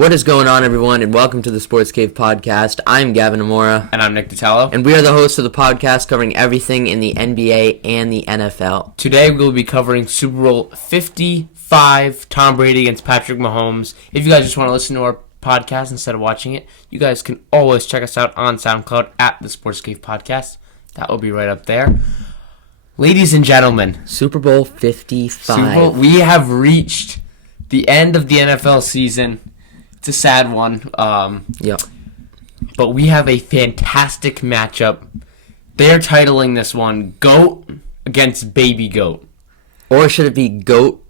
What is going on, everyone, and welcome to the Sports Cave podcast. I'm Gavin Amora. And I'm Nick Detello. And we are the hosts of the podcast covering everything in the NBA and the NFL. Today we will be covering Super Bowl 55, Tom Brady against Patrick Mahomes. If you guys just want to listen to our podcast instead of watching it, you guys can always check us out on SoundCloud at the Sports Cave podcast. That will be right up there. Ladies and gentlemen, Super Bowl 55. We have reached the end of the NFL season. It's a sad one. Yep. But we have a fantastic matchup. They're titling this one GOAT against Baby GOAT. Or should it be GOAT?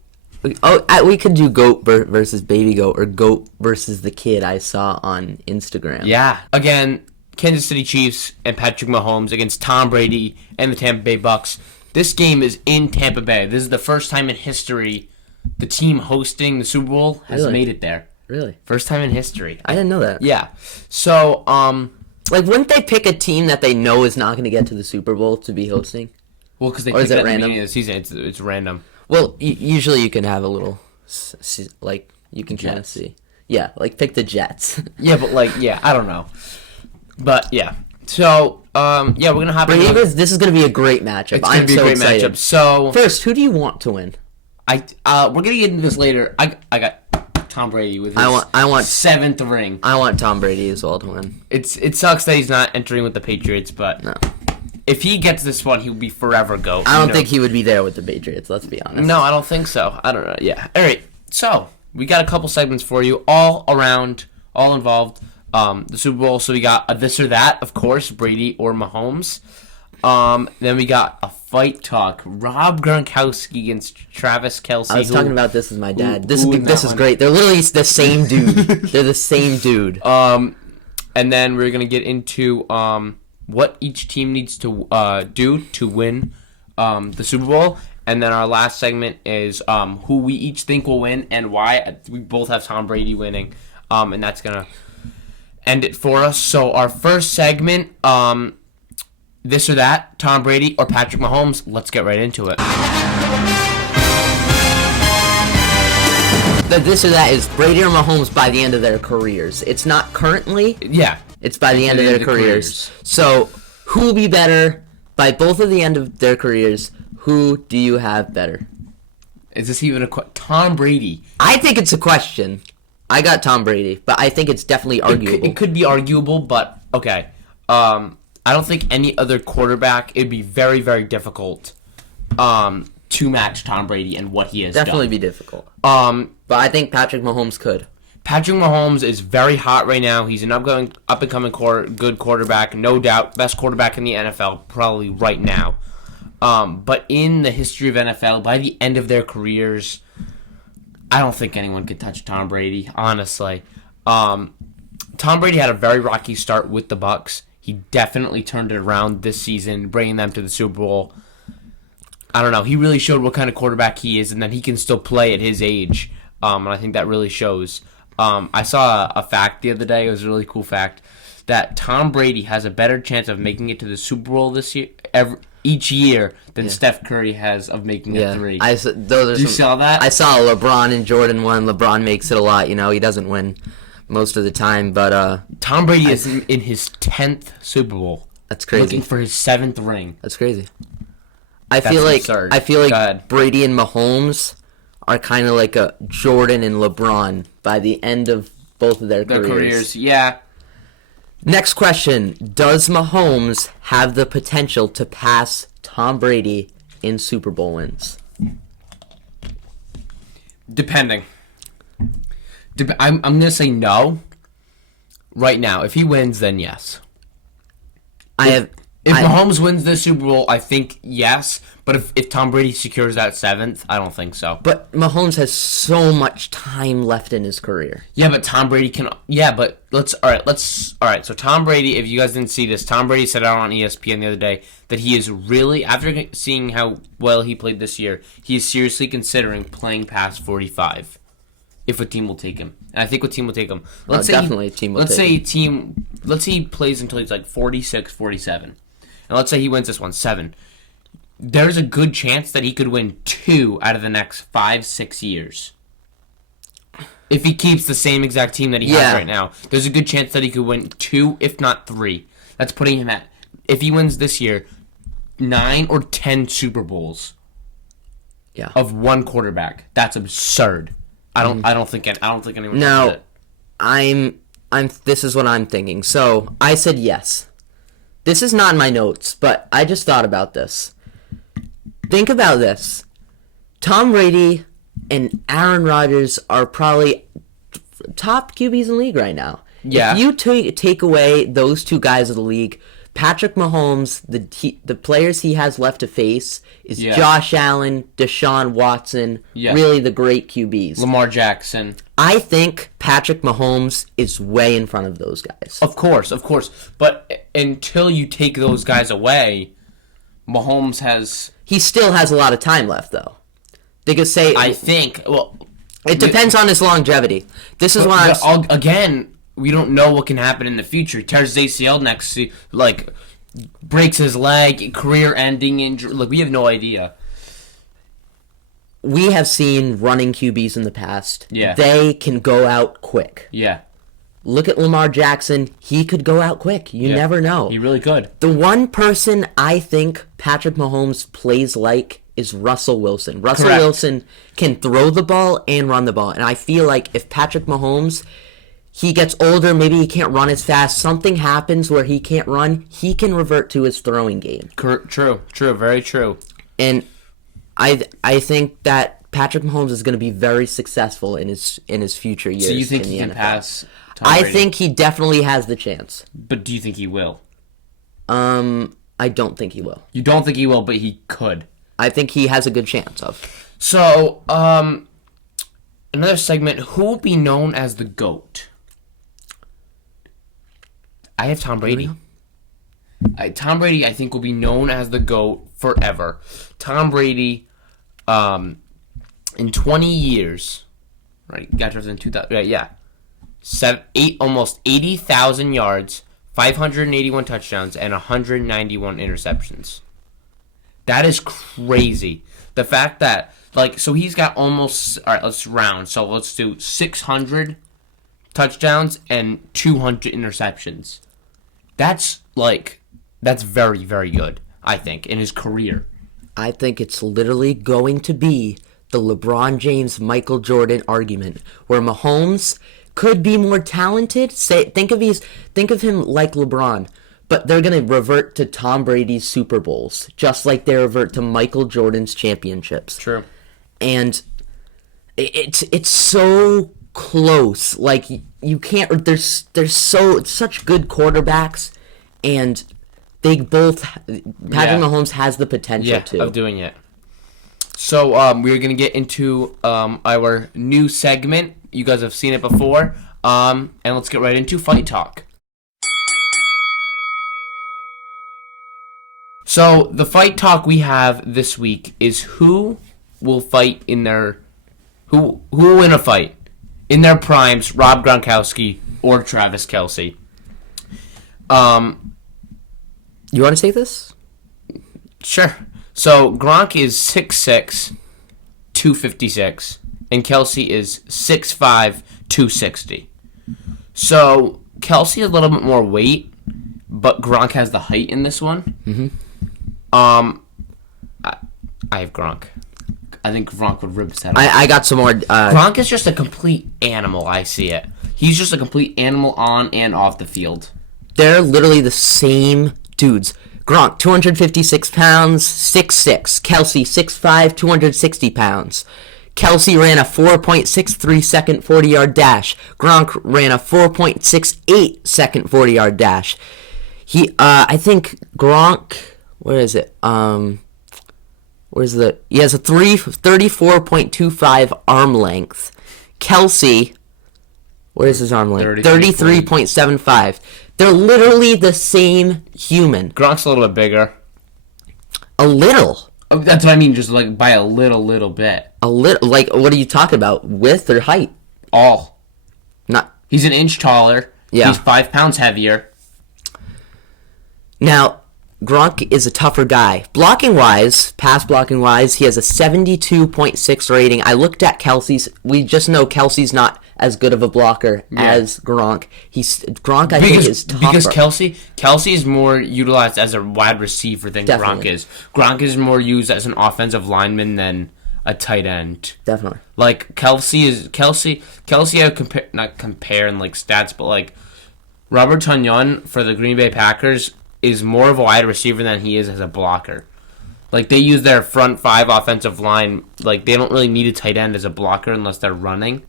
Oh, we could do GOAT versus Baby GOAT, or GOAT versus the kid I saw on Instagram. Yeah. Again, Kansas City Chiefs and Patrick Mahomes against Tom Brady and the Tampa Bay Bucks. This game is in Tampa Bay. This is the first time in history the team hosting the Super Bowl has made it there. Really? First time in history. I didn't know that. Yeah. So, wouldn't they pick a team that they know is not going to get to the Super Bowl to be hosting? Well, because they picked at the beginning of the season. It's random. Well, usually you can have a little, you can kind of see. Yeah, pick the Jets. Yeah, but, I don't know. But, yeah. So, we're going to hop in. This is going to be a great matchup. It's going to be a great matchup. So, first, who do you want to win? We're going to get into this later. I got Tom Brady with his I want seventh ring. I want Tom Brady as well to win. It sucks that he's not entering with the Patriots, but no. If he gets this one, he will be forever GOAT. I don't think he would be there with the Patriots, let's be honest. No, I don't think so. I don't know. Yeah. All right. So, we got a couple segments for you, all around, all involved. The Super Bowl. So, we got a this or that, of course, Brady or Mahomes. Then we got a fight talk. Rob Gronkowski against Travis Kelce. I was talking about this with my dad. This is great. They're literally the same dude. They're the same dude. And then we're gonna get into what each team needs to do to win the Super Bowl. And then our last segment is who we each think will win and why. We both have Tom Brady winning, and that's gonna end it for us. So our first segment, this or that, Tom Brady or Patrick Mahomes. Let's get right into it. The this or that is Brady or Mahomes by the end of their careers. It's not currently. Yeah. It's by the end of their careers. So, who will be better by both of the end of their careers? Who do you have better? Is this even a Tom Brady? I think it's a question. I got Tom Brady, but I think it's definitely arguable. It could be arguable, but okay. I don't think any other quarterback, it'd be very, very difficult to match Tom Brady and what he has definitely done. Be difficult. But I think Patrick Mahomes could. Patrick Mahomes is very hot right now. He's an up-and-coming good quarterback, no doubt. Best quarterback in the NFL, probably right now. But in the history of NFL, by the end of their careers, I don't think anyone could touch Tom Brady, honestly. Tom Brady had a very rocky start with the Bucks. He definitely turned it around this season, bringing them to the Super Bowl. I don't know. He really showed what kind of quarterback he is, and that he can still play at his age. And I think that really shows. I saw a fact the other day. It was a really cool fact that Tom Brady has a better chance of making it to the Super Bowl this year each year than Steph Curry has of making it 3. You saw that? I saw LeBron and Jordan one. LeBron makes it a lot. He doesn't win most of the time, but Tom Brady is in his 10th Super Bowl. That's crazy. Looking for his 7th ring. That's crazy. I feel like Brady and Mahomes are kind of like a Jordan and LeBron by the end of both of their careers. Yeah. Next question. Does Mahomes have the potential to pass Tom Brady in Super Bowl wins? Depending. I'm going to say no right now. If he wins, then yes. If Mahomes wins the Super Bowl, I think yes. But if Tom Brady secures that 7th, I don't think so. But Mahomes has so much time left in his career. Yeah, but Tom Brady can... Yeah, but All right, so Tom Brady, if you guys didn't see this, Tom Brady said out on ESPN the other day that he is really, after seeing how well he played this year, he is seriously considering playing past 45. If a team will take him. And I think a team will take him. Let's say a team will take him. Let's say he plays until he's like 46, 47. And let's say he wins this one, 7. There's a good chance that he could win 2 out of the next 5, 6 years. If he keeps the same exact team that he has right now, there's a good chance that he could win 2, if not 3. That's putting him at, if he wins this year, 9 or 10 Super Bowls. Yeah. Of one quarterback. That's absurd. I don't think anyone does it. This is what I'm thinking. So, I said yes. This is not in my notes, but I just thought about this. Think about this. Tom Brady and Aaron Rodgers are probably top QBs in the league right now. Yeah. If you take away those two guys of the league, Patrick Mahomes, the players he has left to face is Josh Allen, Deshaun Watson, really the great QBs. Lamar Jackson. I think Patrick Mahomes is way in front of those guys. Of course. But until you take those guys away, Mahomes has... He still has a lot of time left, though. They could say... I think... Well, it depends on his longevity. This is why I'm... Again, we don't know what can happen in the future. He tears his ACL next... breaks his leg, career-ending injury. We have no idea. We have seen running QBs in the past. Yeah. They can go out quick. Yeah. Look at Lamar Jackson. He could go out quick. You never know. He really could. The one person I think Patrick Mahomes plays like is Russell Wilson. Russell Wilson can throw the ball and run the ball. And I feel like if Patrick Mahomes, he gets older, maybe he can't run as fast, something happens where he can't run, he can revert to his throwing game. True, very true. And I think that Patrick Mahomes is going to be very successful in his future years. So you think in the he can NFL. pass Tom Brady? I think he definitely has the chance. But do you think he will? I don't think he will. You don't think he will, but he could. I think he has a good chance of. So, another segment, who will be known as the GOAT? I have Tom Brady. Tom Brady, I think, will be known as the GOAT forever. Tom Brady, in 20 years, right? Got drafted in 2000. Yeah. Almost 80,000 yards, 581 touchdowns, and 191 interceptions. That is crazy. The fact that, so he's got almost, all right, let's round. So let's do 600 touchdowns and 200 interceptions. That's very, very good, I think, in his career. I think it's literally going to be the LeBron James, Michael Jordan argument, where Mahomes could be more talented. Think of him like LeBron, but they're going to revert to Tom Brady's Super Bowls, just like they revert to Michael Jordan's championships. True. And it's so close. You can't. There's such good quarterbacks, and they both. Patrick Mahomes has the potential of doing it. So we're gonna get into our new segment. You guys have seen it before, and let's get right into Fight Talk. So the Fight Talk we have this week is who will fight in their who will win a fight in their primes, Rob Gronkowski or Travis Kelce. You want to take this? Sure. So Gronk is 6'6", 256, and Kelce is 6'5", 260. So Kelce has a little bit more weight, but Gronk has the height in this one. Mm-hmm. I have Gronk. I think Gronk would rip his head off. I got some more. Gronk is just a complete animal. I see it. He's just a complete animal on and off the field. They're literally the same dudes. Gronk, 256 pounds, 6'6". Kelce, 6'5", 260 pounds. Kelce ran a 4.63 second 40-yard dash. Gronk ran a 4.68 second 40-yard dash. I think Gronk, where is it? He has a 34.25 arm length. Kelce, where's his arm length? 33.75. They're literally the same human. Gronk's a little bit bigger. A little? Oh, that's what I mean, just by a little bit. A little? What are you talking about? Width or height? All. Not. He's an inch taller. Yeah. He's 5 pounds heavier. Now, Gronk is a tougher guy. Blocking-wise, pass blocking-wise, he has a 72.6 rating. I looked at Kelce's. We just know Kelce's not as good of a blocker as Gronk. Gronk, I think, is tougher. Because Kelce is more utilized as a wide receiver than Gronk is. Gronk is more used as an offensive lineman than a tight end. Definitely. Like, Kelce, not comparing, like, stats, but, like, Robert Tonyan for the Green Bay Packers is more of a wide receiver than he is as a blocker. Like, they use their front five offensive line. Like, they don't really need a tight end as a blocker unless they're running.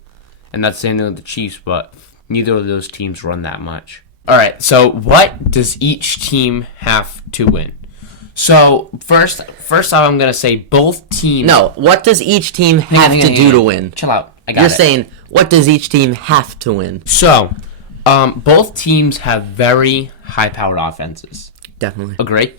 And that's the same thing with the Chiefs, but neither of those teams run that much. All right, so what does each team have to win? So, first off, I'm going to say both teams... No, what does each team have to do to win? Chill out. I got You're it. saying, what does each team have to win? So, both teams have very high-powered offenses. Definitely. Agree?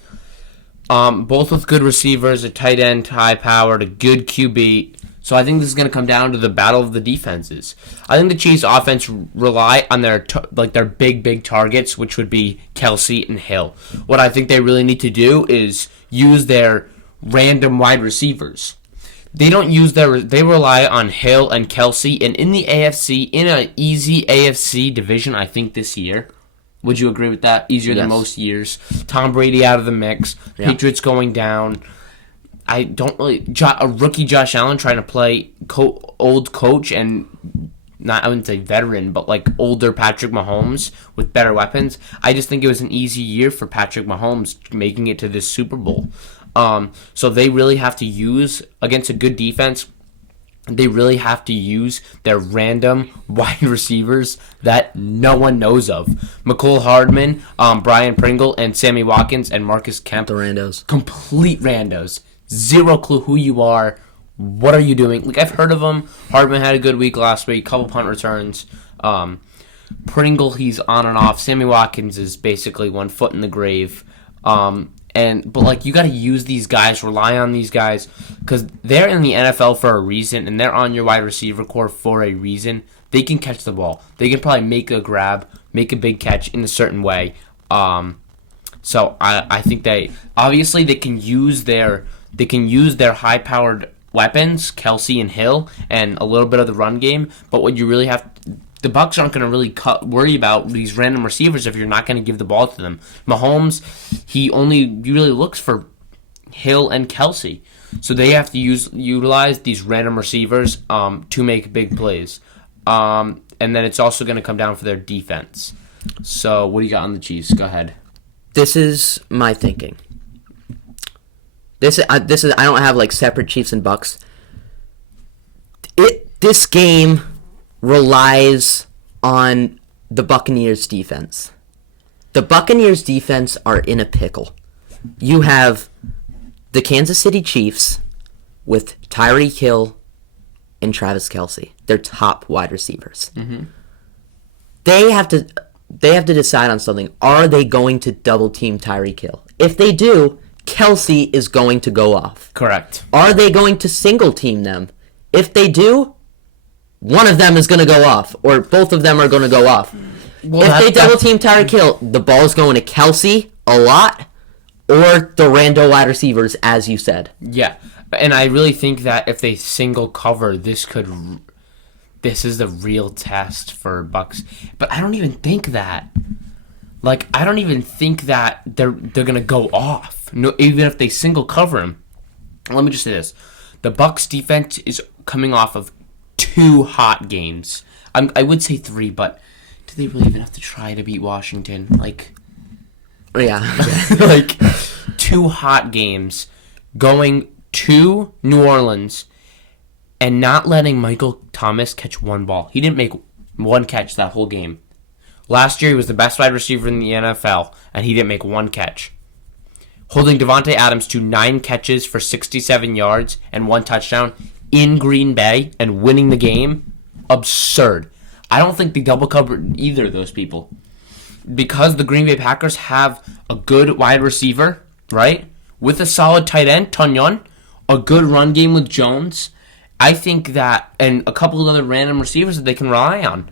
Both with good receivers, a tight end, high-powered, a good QB. So I think this is going to come down to the battle of the defenses. I think the Chiefs' offense rely on their big targets, which would be Kelce and Hill. What I think they really need to do is use their random wide receivers. They rely on Hill and Kelce, and in the AFC, in an easy AFC division, I think this year. Would you agree with that? Easier than most years. Tom Brady out of the mix. Yeah. Patriots going down. I don't really... A rookie Josh Allen trying to play old coach and... I wouldn't say veteran, but like older Patrick Mahomes with better weapons. I just think it was an easy year for Patrick Mahomes making it to this Super Bowl. So they really have to use, against a good defense, they really have to use their random wide receivers that no one knows of. McCole Hardman, Brian Pringle, and Sammy Watkins, and Marcus Kemp. The randos. Complete randos. Zero clue who you are. What are you doing? Like, I've heard of him. Hardman had a good week last week. Couple punt returns. Pringle, he's on and off. Sammy Watkins is basically 1 foot in the grave. But like, you got to use these guys, rely on these guys, because they're in the NFL for a reason, and they're on your wide receiver core for a reason. They can catch the ball. They can probably make a grab, make a big catch in a certain way. So I think they can use their high-powered weapons, Kelce and Hill, and a little bit of the run game. But what you really have, the Bucs aren't going to really worry about these random receivers if you're not going to give the ball to them. Mahomes, he really looks for Hill and Kelce, so they have to utilize these random receivers to make big plays. And then it's also going to come down for their defense. So what do you got on the Chiefs? Go ahead. This is my thinking. This is I don't have like separate Chiefs and Bucs. This game relies on the Buccaneers defense. The Buccaneers defense are in a pickle. You have the Kansas City Chiefs with Tyreek Hill and Travis Kelce. They're top wide receivers. Mm-hmm. They have to decide on something. Are they going to double team Tyreek Hill? If they do, Kelce is going to go off. Correct. Are they going to single team them? If they do, one of them is going to go off, or both of them are going to go off. Well, if they double team Tyreek Hill, the ball's going to Kelce a lot, or the rando wide receivers, as you said. Yeah, and I really think that if they single cover, this is the real test for Bucs. But I don't even think that. Like, I don't even think that they're gonna go off. No, even if they single cover him. Let me just say this: the Bucs defense is coming off of 2 hot games. I would say 3, but do they really even have to try to beat Washington? Like, yeah, like 2 hot games, going to New Orleans, and not letting Michael Thomas catch 1 ball. He didn't make 1 catch that whole game. Last year, he was the best wide receiver in the NFL, and he didn't make 1 catch. Holding Devontae Adams to 9 catches for 67 yards and 1 touchdown in Green Bay and winning the game, absurd. I don't think they double covered either of those people. Because the Green Bay Packers have a good wide receiver, right? With a solid tight end, Tonyan, a good run game with Jones. I think that, and a couple of other random receivers that they can rely on.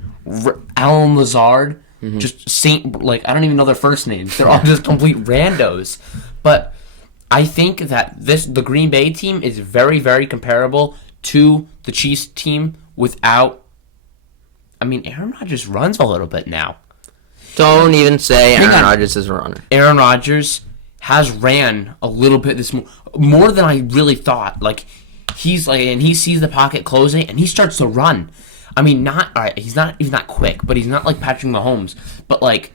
Alan Lazard, just I don't even know their first names. They're all just complete randos. But I think that the Green Bay team is very, very comparable to the Chiefs team without. I mean, Aaron Rodgers runs a little bit now. Don't even say Aaron Rodgers is a runner. Aaron Rodgers has ran a little bit more than I really thought. Like and he sees the pocket closing and he starts to run. I mean, he's not quick, but he's not like Patrick Mahomes. But like,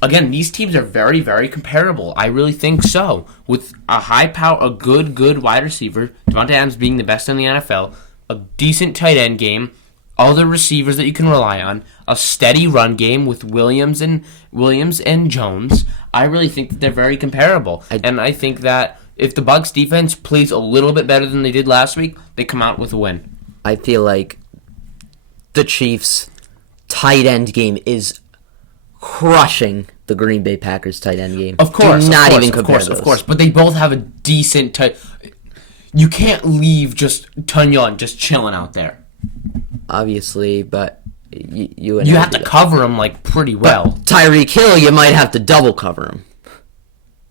again, these teams are very, very comparable. I really think so. With a good wide receiver, Devontae Adams being the best in the NFL, a decent tight end game, other receivers that you can rely on, a steady run game with Williams and Jones. I really think that they're very comparable. And I think that if the Bucs defense plays a little bit better than they did last week, they come out with a win. I feel like the Chiefs' tight end game is crushing the Green Bay Packers tight end game. Of course. Do not even compare those. Of course. But they both have a decent tight. You can't leave just Tunyon just chilling out there. Obviously, but you have to cover him like pretty well. Tyreek Hill, you might have to double cover him.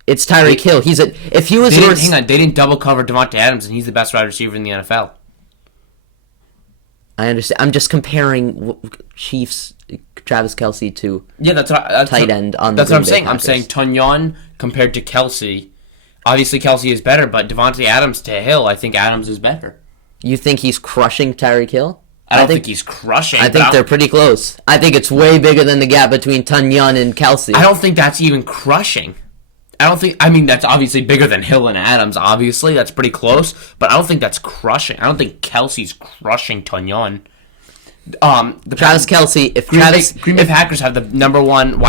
It's Tyreek Hill. They didn't double cover Devontae Adams, and he's the best wide receiver in the NFL. I understand. I'm just comparing Chiefs Travis Kelce to that's tight end on the That's what I'm saying. Packers. I'm saying Tunyon compared to Kelce. Obviously, Kelce is better, but Devontae Adams to Hill, I think Adams is better. You think he's crushing Tyreek Hill? I don't think he's crushing. I think they're pretty close. I think it's way bigger than the gap between Tunyon and Kelce. I don't think that's even crushing. That's obviously bigger than Hill and Adams, obviously. That's pretty close. But I don't think that's crushing. I don't think Kelce's crushing Tunyon. Travis Kelce, Green Bay Packers have the number one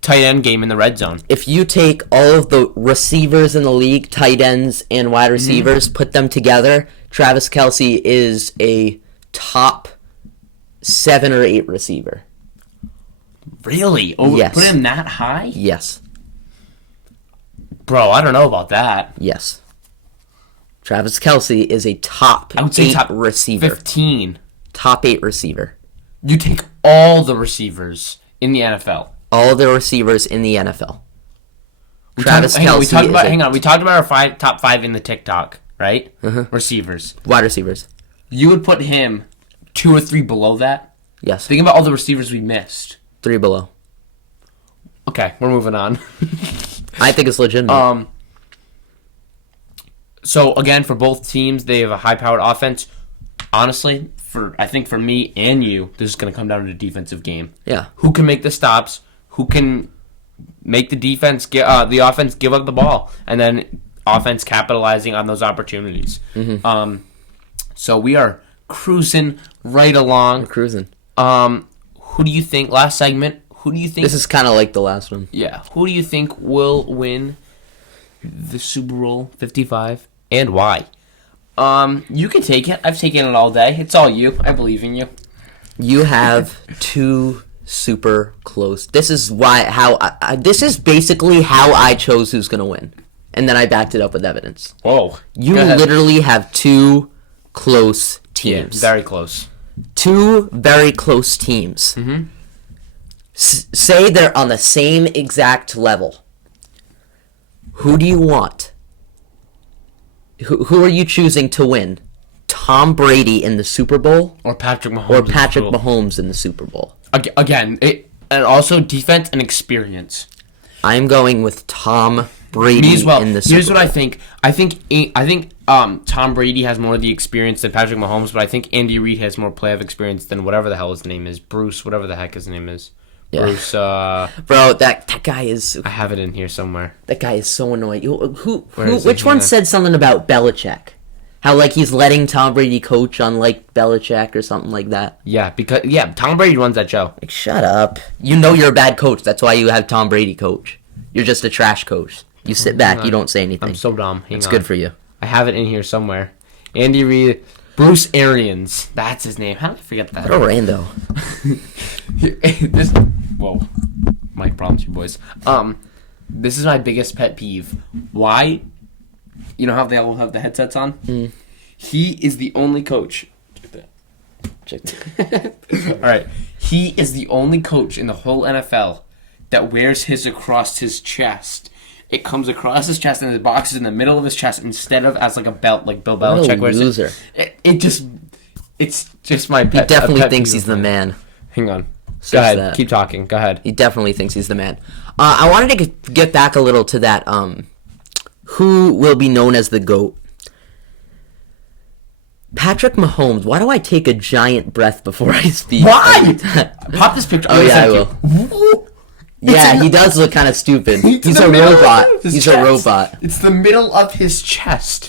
tight end game in the red zone. If you take all of the receivers in the league, tight ends and wide receivers, put them together, Travis Kelce is a top 7 or 8 receiver. Really? Yes. Put him that high? Yes. Bro, I don't know about that. Yes. Travis Kelce is a top 8 receiver. 15. Top 8 receiver. You take all the receivers in the NFL. All the receivers in the NFL. We talked about our top 5 in the TikTok, right? Receivers. Wide receivers. You would put him 2 or 3 below that? Yes. Think about all the receivers we missed. 3 below. Okay, we're moving on. I think it's legitimate. So again, for both teams, they have a high-powered offense. Honestly, I think for me and you, this is going to come down to the defensive game. Yeah. Who can make the stops? Who can make the offense give up the ball, and then offense capitalizing on those opportunities? So we are cruising right along. We're cruising. Who do you think? Last segment. Who do you think? This is kind of like the last one. Yeah. Who do you think will win the Super Bowl 55 and why? You can take it. I've taken it all day. It's all you. I believe in you. You have 2 super close. This is this is basically how I chose who's going to win. And then I backed it up with evidence. Whoa. You literally have 2 close teams. Yeah, very close. 2 very close teams. Say they're on the same exact level. Who do you want? Who are you choosing to win? Tom Brady in the Super Bowl? Or Patrick Mahomes? Or Patrick Mahomes in the Super Bowl? Again, and also defense and experience. I'm going with Tom Brady in the Super Bowl. Here's what I think. I think Tom Brady has more of the experience than Patrick Mahomes, but I think Andy Reid has more playoff experience than whatever the hell his name is. Bruce, whatever the heck his name is. Yeah. Bruce, bro, that guy is... I have it in here somewhere. That guy is so annoying. Which one said something about Belichick? How, like, he's letting Tom Brady coach on, like, Belichick or something like that. Yeah, Tom Brady runs that show. Like, shut up. You know you're a bad coach. That's why you have Tom Brady coach. You're just a trash coach. You sit back. You don't say anything. I'm so dumb. It's good for you. I have it in here somewhere. Andy Reid... Bruce Arians. That's his name. How did I forget that? What a rando. Whoa. Mic problems, you boys. This is my biggest pet peeve. Why? You know how they all have the headsets on? He is the only coach. Check that. All right. He is the only coach in the whole NFL that wears his across his chest it comes across his chest and his box is in the middle of his chest instead of as like a belt, like Bill What a Belichick. Where loser. It's just my pet. He definitely pet thinks peeve he's the of mine. man. Hang on. Says Go ahead. that. Keep talking. Go ahead. He definitely thinks he's the man. I wanted to get back a little to that. Who will be known as the GOAT? Patrick Mahomes. Why do I take a giant breath before I speak? Why? Pop this picture. Oh, yeah, I will. Yeah, he does look kind of stupid. He's a robot. He's a robot. It's the middle of his chest.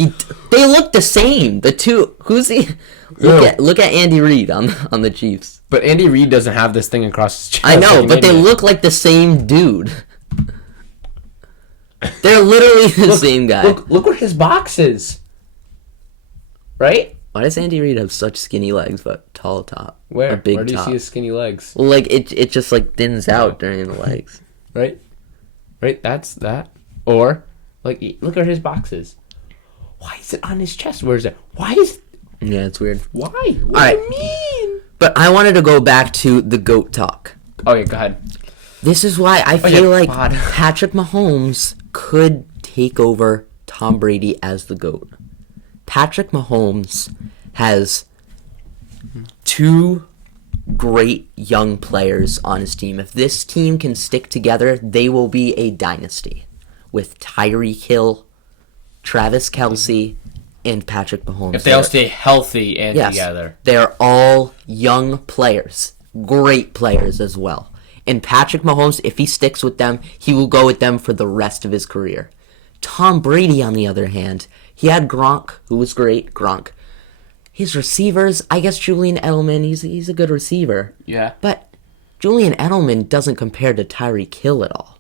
They look the same. The two. Who's he? Look at Andy Reid on the Chiefs. But Andy Reid doesn't have this thing across his chest. I know, but they look like the same dude. They're literally the same guy. Look where his box is. Right? Why does Andy Reid have such skinny legs but tall top? Where? A big Where do you top? see his skinny legs? Well, like it just like thins out during the legs. Right? Right? That's that. Or like look at his boxes. Why is it on his chest? Where is it? Why is Yeah, it's weird. Why? What All do right. you mean? But I wanted to go back to the GOAT talk. Oh yeah, go ahead. This is why I feel yeah, like God. Patrick Mahomes could take over Tom Brady as the GOAT. Patrick Mahomes has two great young players on his team. If this team can stick together, they will be a dynasty with Tyreek Hill, Travis Kelce, and Patrick Mahomes. If they all stay healthy and Yes, together. they're all young players, great players as well. And Patrick Mahomes, if he sticks with them, he will go with them for the rest of his career. Tom Brady, on the other hand, he had Gronk, who was great, Gronk. His receivers, I guess Julian Edelman, he's a good receiver. Yeah. But Julian Edelman doesn't compare to Tyreek Hill at all.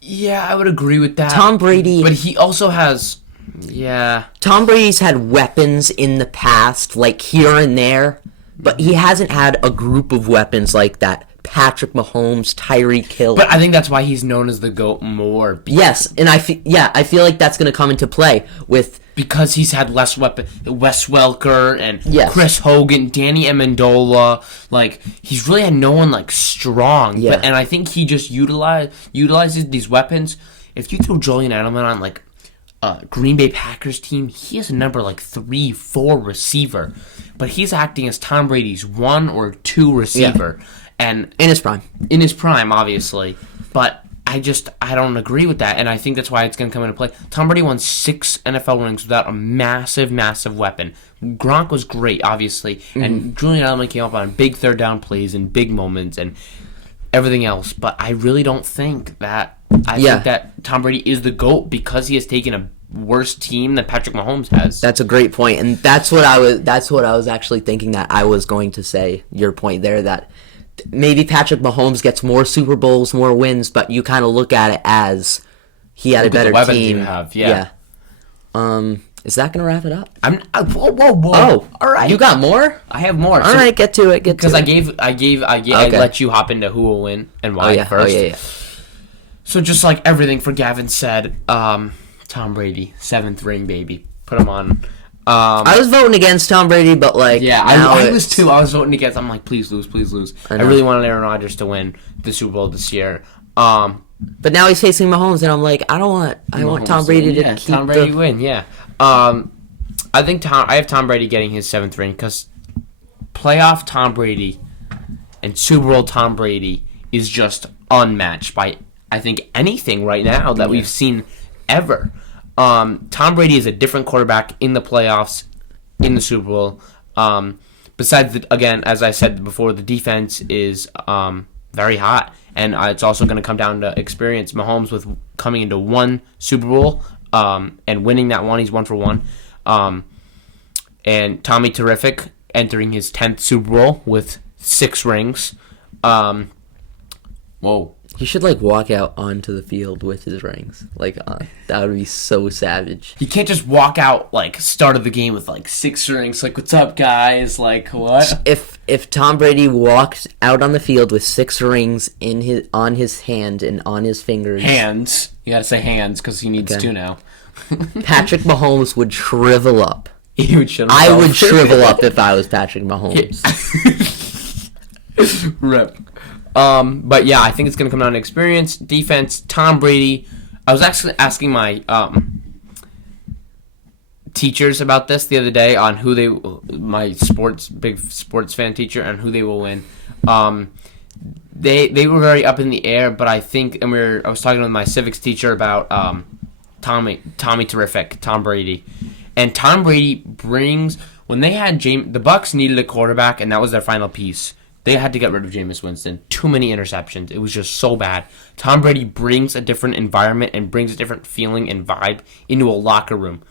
Yeah, I would agree with that. Tom Brady... But he also has... Yeah. Tom Brady's had weapons in the past, like here and there, but he hasn't had a group of weapons like that. Patrick Mahomes, Tyreek Hill. But I think that's why he's known as the GOAT more. Yes, and I feel like that's going to come into play with... Because he's had less weapon, Wes Welker and Yes. Chris Hogan, Danny Amendola. Like, he's really had no one, like, strong. Yeah. And I think he just utilizes these weapons. If you throw Julian Edelman on, like, Green Bay Packers team, he has a number like 3-4 receiver. But he's acting as Tom Brady's 1 or 2 receiver. Yeah. And In his prime. In his prime, obviously. But I don't agree with that, and I think that's why it's going to come into play. Tom Brady won 6 NFL rings without a massive, massive weapon. Gronk was great, obviously, and Julian Edelman came up on big third down plays and big moments and everything else. But I really don't think that. I think that Tom Brady is the GOAT because he has taken a worse team than Patrick Mahomes has. That's a great point, and that's what I was actually thinking that I was going to say. Your point there that maybe Patrick Mahomes gets more Super Bowls, more wins, but you kind of look at it as he had a better team. Yeah. Is that gonna wrap it up? Whoa. Oh, all right. You got more? I have more. All right, get to it. Because I let you hop into who will win and why first. Oh, yeah. So just like everything for Gavin said, Tom Brady, 7th ring, baby. Put him on. I was voting against Tom Brady, but like I was too. I was voting against. I'm like, please lose. I really wanted Aaron Rodgers to win the Super Bowl this year. But now he's facing Mahomes, and I'm like, I want Tom Brady to keep Tom Brady win. Yeah. I have Tom Brady getting his 7th ring because playoff Tom Brady and Super Bowl Tom Brady is just unmatched by I think anything right now that we've seen ever. Tom Brady is a different quarterback in the playoffs, in the Super Bowl. Besides, again, as I said before, the defense is very hot, and it's also going to come down to experience. Mahomes with coming into 1 Super Bowl and winning that one, he's 1 for 1. And Tommy Terrific entering his 10th Super Bowl with 6 rings. Whoa. He should like walk out onto the field with his rings. Like that would be so savage. You can't just walk out like start of the game with like 6 rings. Like, what's up, guys? Like, what? If Tom Brady walked out on the field with 6 rings on his hand and on his fingers, hands. You gotta say hands because he needs 2 now. Patrick Mahomes would shrivel up. He would shrivel. I would shrivel up if I was Patrick Mahomes. Rip. But yeah, I think it's going to come down to experience, defense. Tom Brady, I was actually asking my teachers about this the other day on my big sports fan teacher, and who they will win. They were very up in the air, but I think, and I was talking with my civics teacher about Tommy Terrific, Tom Brady, and Tom Brady brings, when they had the Bucs needed a quarterback, and that was their final piece. They had to get rid of Jameis Winston. Too many interceptions. It was just so bad. Tom Brady brings a different environment and brings a different feeling and vibe into a locker room.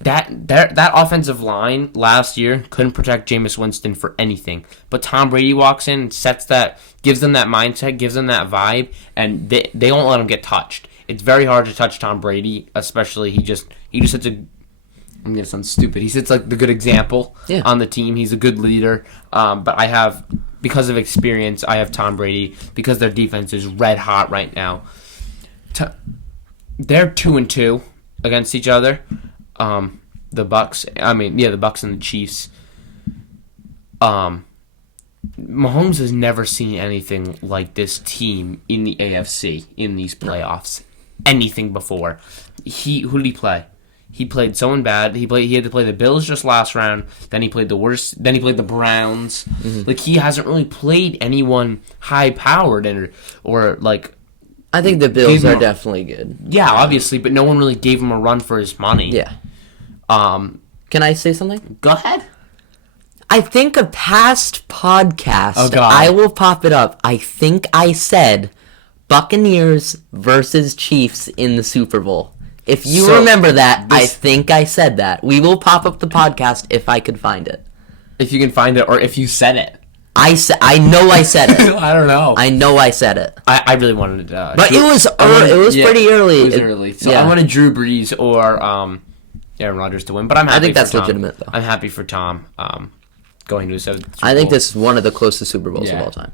That offensive line last year couldn't protect Jameis Winston for anything. But Tom Brady walks in, gives them that mindset, gives them that vibe, and they won't let him get touched. It's very hard to touch Tom Brady, especially he just sets a, I'm going to sound stupid. He sets like the good example on the team. He's a good leader. But because of experience, I have Tom Brady because their defense is red hot right now. They're 2-2 against each other. The Bucs and the Chiefs. Mahomes has never seen anything like this team in the AFC in these playoffs. Anything before. Who did he play? He played someone bad. He had to play the Bills just last round. Then he played the worst. Then he played the Browns. Mm-hmm. Like, he hasn't really played anyone high powered or like. I think the Bills are definitely good. Yeah, obviously, but no one really gave him a run for his money. Yeah. Can I say something? Go ahead. I think a past podcast, I will pop it up. I think I said Buccaneers versus Chiefs in the Super Bowl. If you remember that, I think I said that. We will pop up the podcast if I could find it. If you can find it, or if you said it. I know I said it. I don't know. I know I said it. I really wanted to. But it was pretty early. It was early. So I wanted Drew Brees or Aaron Rodgers to win. But I'm happy. I think that's for Tom. legitimate, though. I'm happy for Tom going to a Super Bowl. I think this is one of the closest Super Bowls of all time.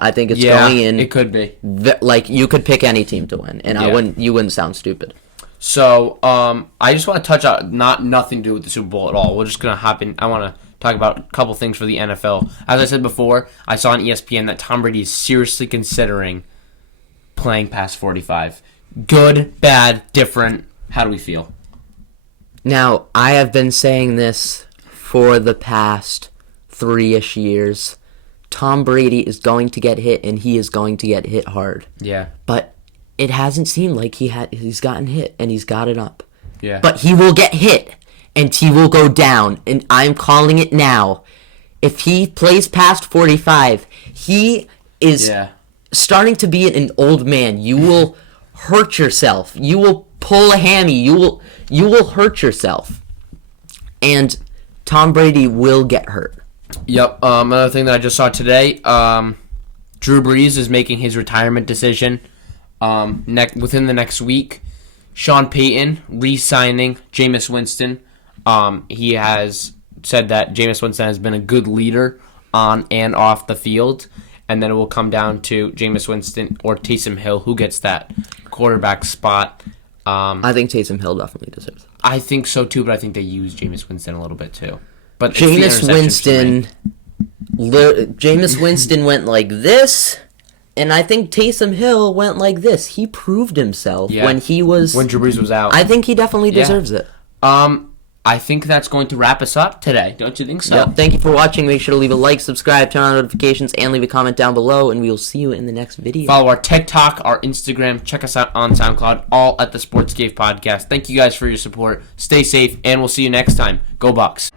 I think it's going in. It could be. Like, you could pick any team to win, and you wouldn't sound stupid. So I just want to touch on nothing to do with the Super Bowl at all. We're just gonna hop in. I want to talk about a couple things for the NFL. As I said before, I saw on ESPN that Tom Brady is seriously considering playing past 45. Good, bad, different. How do we feel? Now, I have been saying this for the past 3-ish years. Tom Brady is going to get hit, and he is going to get hit hard. Yeah. But it hasn't seemed like he's gotten hit, and he's got it up. Yeah. But he will get hit, and he will go down, and I'm calling it now. If he plays past 45, he is starting to be an old man. You will hurt yourself. You will pull a hammy. You will hurt yourself. And Tom Brady will get hurt. Yep. Another thing that I just saw today, Drew Brees is making his retirement decision within the next week. Sean Payton re-signing Jameis Winston. He has said that Jameis Winston has been a good leader on and off the field, and then it will come down to Jameis Winston or Taysom Hill, who gets that quarterback spot. I think Taysom Hill definitely deserves it. I think so too, but I think they use Jameis Winston a little bit too. But Jameis Winston went like this, and I think Taysom Hill went like this. He proved himself when Drew Brees was out. I think he definitely deserves it. I think that's going to wrap us up today. Don't you think so? Yep. Thank you for watching. Make sure to leave a like, subscribe, turn on notifications, and leave a comment down below, and we will see you in the next video. Follow our TikTok, our Instagram. Check us out on SoundCloud, all at the Sports Cave Podcast. Thank you guys for your support. Stay safe, and we'll see you next time. Go Bucs.